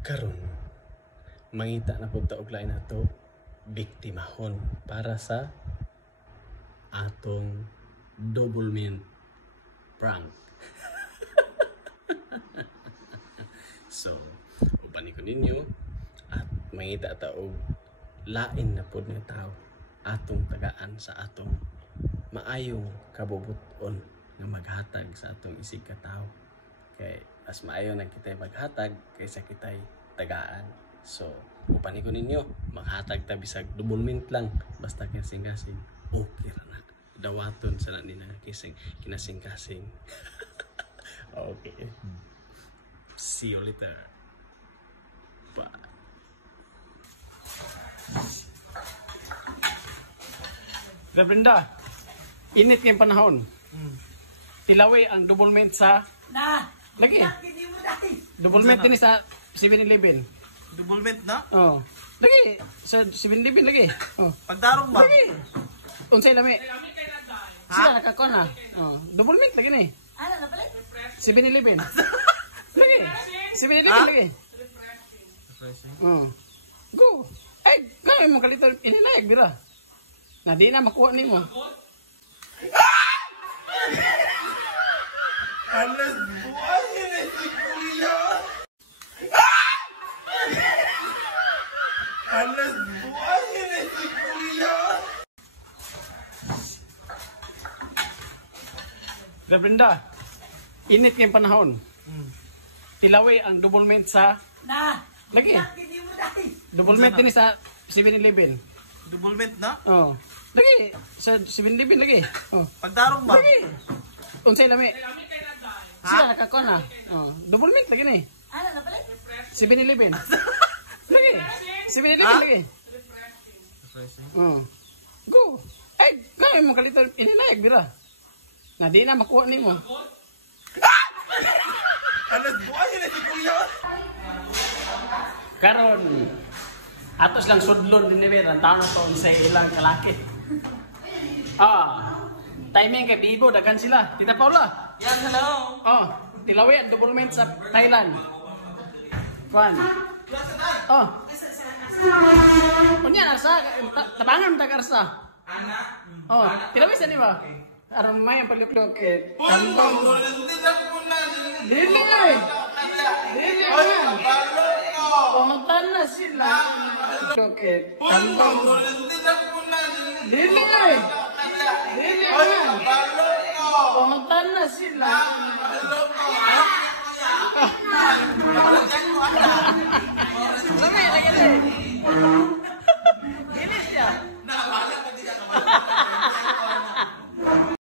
Karon mangita na pud ta og lain nato biktimahon para sa atong double mint prank. So, upani ko ninyo at mangita ta og lain na pud nga tao atong tagaan sa atong maayong kabubuton nga maghatag sa atong isig ka tao. Kay mas maayo na kita'y maghatag kaysa kita'y tagaan. So, upani ko ninyo, maghatag ta bisag double mint lang basta kasing-kasing okay ra na. Dawaton sa na nila kinasing-kasing. Okay. See you later. Bye. Brenda, init kayong panahon. Tilaway ang double mint sa... Lagi. Double mint din sa 7-Eleven. Double mint na? Oh. Lagi. Sa 7-Eleven lagi. Oh. Pagdarong ba? Lagi. Unsay lami? Sila nakakon na. Oh. Double mint lagi ni. Ano na pala? 7-Eleven. Lagi. 7-Eleven lagi. Oh. Go. Ay, gawin mo kalito. Ininayag dira. Na di na makuha ni mo. Alas buhay na si Kuya! Alas buhay na si Kuya! Brenda, init kayong panahon. Tilaway ang double mint sa... Lagi. Double mint din sa 7-Eleven. Double mint na? Oh. Lagi. Sa 7-Eleven lagi. Oh. Pagdarong ba? Lagi. Unsay lami? Sila nakakon na. Oh. Double mint lagi ni. Ano na pala? 7-Eleven. Lagi. 7-Eleven lagi. Oh. Go. Ay, gawin mo kalito. Ininayag dira. Na di na makuha ni mo. Alas buhay na si Kuya! Karon atos lang sudlon din ni ang tanong to sa ilang kalaki. Timing kay Bigo daghan sila. Tita Paula. Yan, hello! Tilaway ang double mint sa Thailand. Fun. Unya nasa tabangan ta karsa. Tilaway sa ni ba? Aram may paluklok eh. Tambang. Dili ay. Dili ay. Pumuntan na sila. Okay. Tambang. Dili ay. Dili ay. Pumuntan na sila. Samay na ganun.